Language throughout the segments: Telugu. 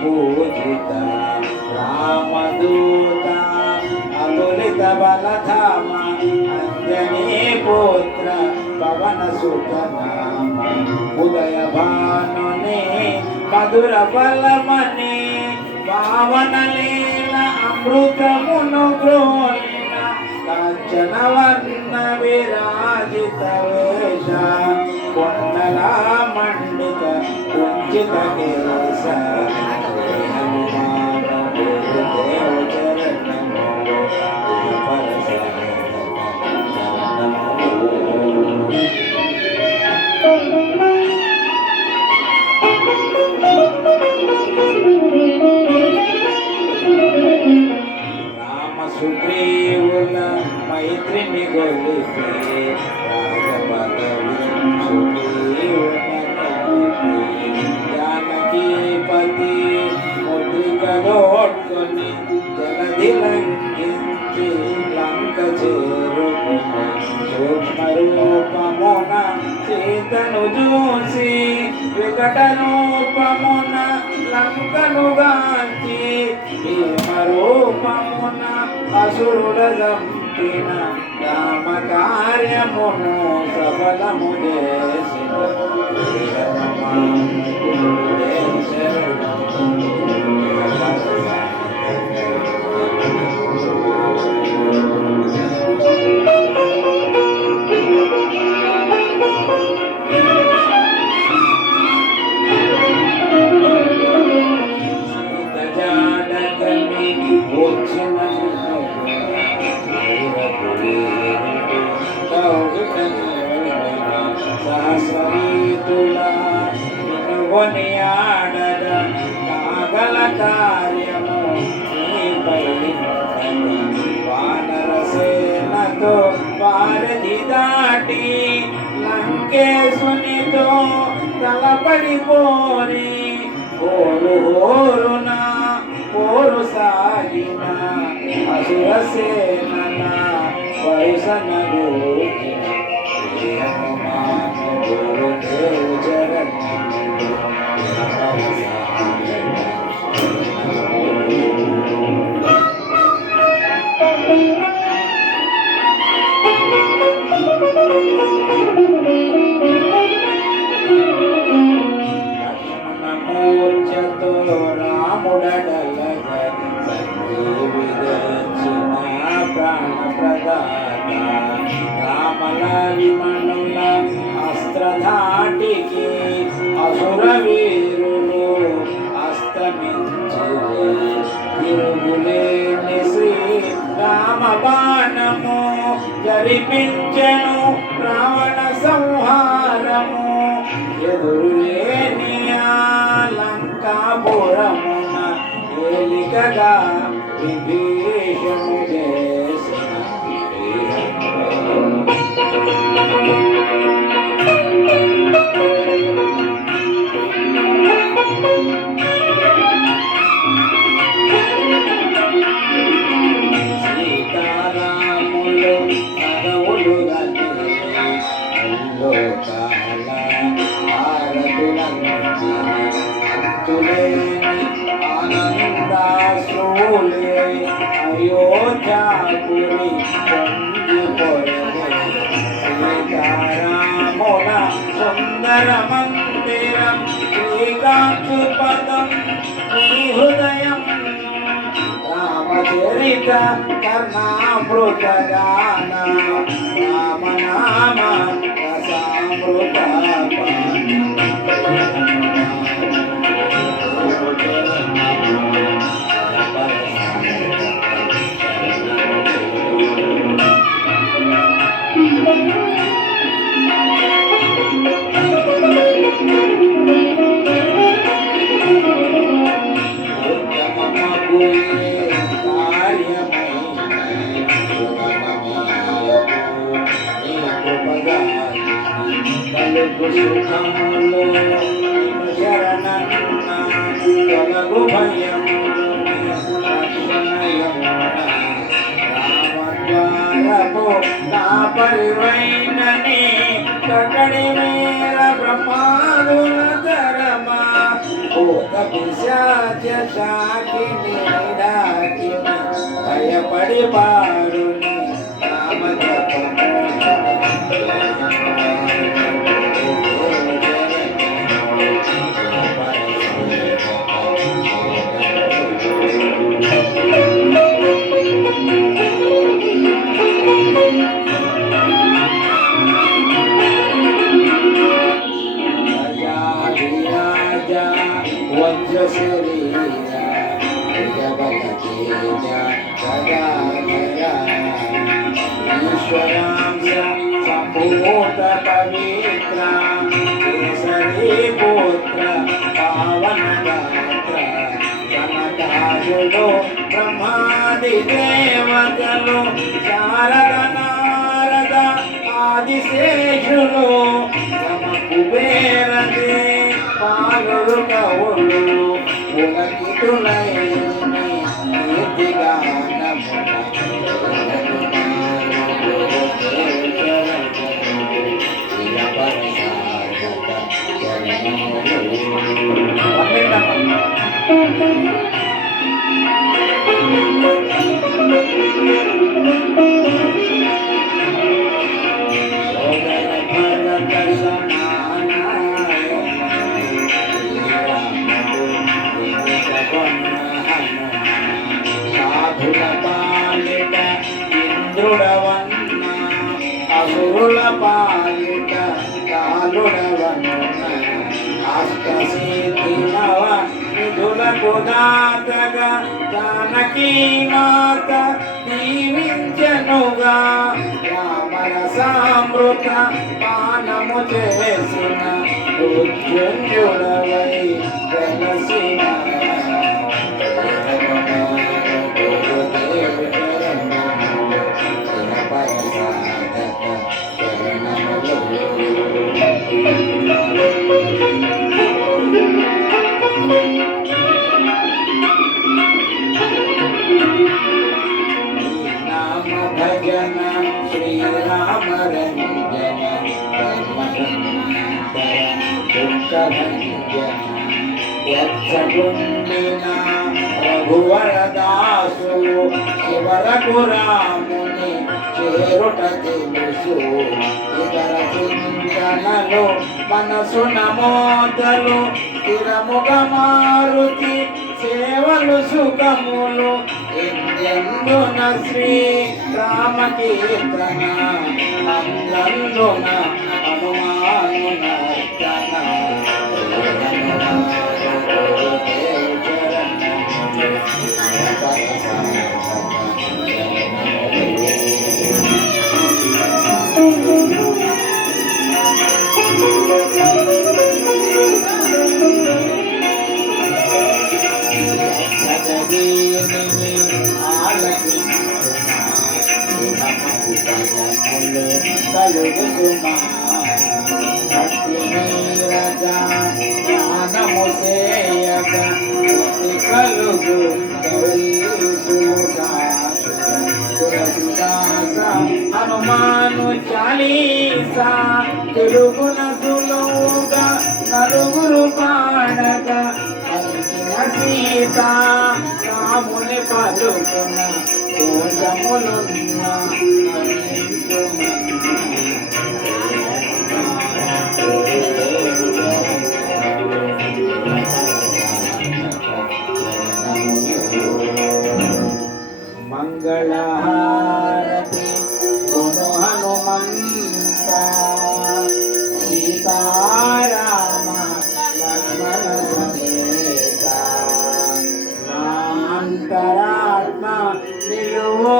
పూజిత రామదూత అతులిత బలధామ అంజనీ పుత్ర పవన సుత నామ ఉదయ భానుని మధుర బలమని పావన లీల అమృతమును గ్రోలిన కాంచన వర్ణ విరాజిత వేష కొండల మండిత కుంచిత కేశ సుగ్రీవుల మైత్రిని గొలిపి రాజపదవి జానకీపతి ముద్రికలోడ్కొని జలధి లంఘించి లంక చేరుకుని సూక్ష్మ రూపమున సీతను చూసి వికట రూపమున లంకను గాంచి భీమ రూపమున అసురుల చంపిన రామ కార్యమును సఫలము చేసిన కొనియాడగ నాగల కార్యము నీపై వానర సేనతో వారధి దాటి లంకేశునితో తలపడిపోరి ఓరు ఓరున పోరు సాగిన అసుర సేన వరుసన గోచిన మూర్ఛతో రాముడడలగ సంజీవిదచిన ప్రాణ ప్రదాత రామలక్ష్మణుల అస్త్రధాటికి అసుర వీరులు అస్తమించి తిరుగులేని శ్రీ రామ బాణము జరిపించెను రావణ సంహారము ఎదురులేని లంకాపురమున ఏలికగా విభీషణు చేసిన సీతారాములు నగవులు లోకాల ఆనందాశ్రులే అయోధ్యాపురి పొంగి పొరగే సీతారాముల సుందర మందిరం శ్రీకాంక్షుపదం నీ హృదయం రామచరిత కర్ణామృత గాన రామనామ రసామృత సుఖములు శరణన్న తొలగు భయములు రామద్వారపు కాపరివైనని కటడి మేర బ్రహ్మాదుల తరమా భూత పిశాచ శాకిని డాకిన భయపడి పారుని నామ జపము వజ్ర శరీర జగత తేజ గదాధర ఈశ్వరాంశ సంభూత పవిత్ర కేసరీ పుత్ర పావన గాత్ర సనకాయుడు బ్రహ్మాది దేవతలు శారద నారద ఆదిశేషులు నమ కుబేరదే పాలురు కవులు పులకితులైని ఇంద్రుడవన్న అసురుల పాలిట కాలుడవన్న అష్టసిద్ధినవ నిధులకు దాతగా జానకీ మాత దీవించనుగా రామరసామృత పానము చేసిన మృత్యుంజుడవై వెలసిన నామ భజన శ్రీరామ రంజన దుఃఖ భంజన యక్షగుండిన రఘువరదాసు శివరకు రాముని చేరుట తెలుసు ఇతర చింతనలు మనసున మోతలు స్థిరముగ మారుతి సేవలు సుఖములు ఎందెందున శ్రీ రామ కీర్తన అందందున హనుమానున కలుగుతుమా జ్ఞానము సేయక కలుగు తులసిదాస హనుమాను చాలీసా తెలుగున సులువుగా నలుగురు పాడక అంకిన సీత రాముని పలుకున దోషములున్న మంగళహారతి గుణ హనుమంత సీతారామ లక్ష్మణ సమేత నాంతరాత్మ నిలువో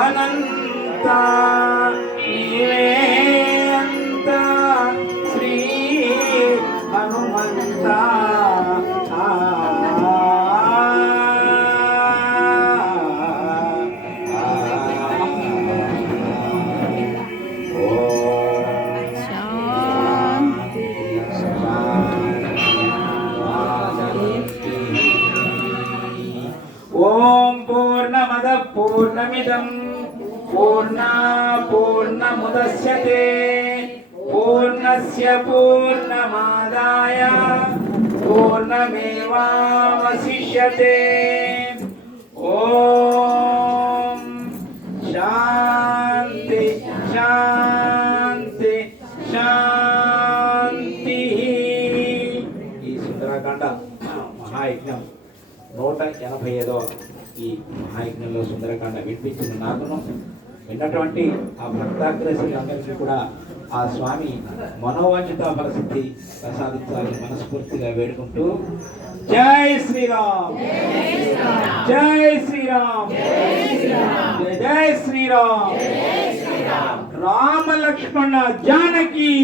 అనంత నీవే అంత శ్రీ హనుమంత ఓం పూర్ణమద పూర్ణమిదం పూర్ణముదచ్యతే పూర్ణస్య పూర్ణమాదాయ పూర్ణమేవావశిష్యతే. ఓం శాంతి శాంతి శాంతి. ఈ సుందరకాండ మహాయజ్ఞం 185వ ఈ మహాయజ్ఞంలో సుందరకాండ వినిపించిన నాకును విన్నటువంటి ఆ భక్తాగ్రసులందరికీ కూడా ఆ స్వామి మనోవాంఛిత ఫలసిద్ధి ప్రసాదించాలని మనస్ఫూర్తిగా వేడుకుంటూ జై శ్రీరామ్, జై శ్రీరామ్, జై శ్రీరామ్, రామ లక్ష్మణ జానకి.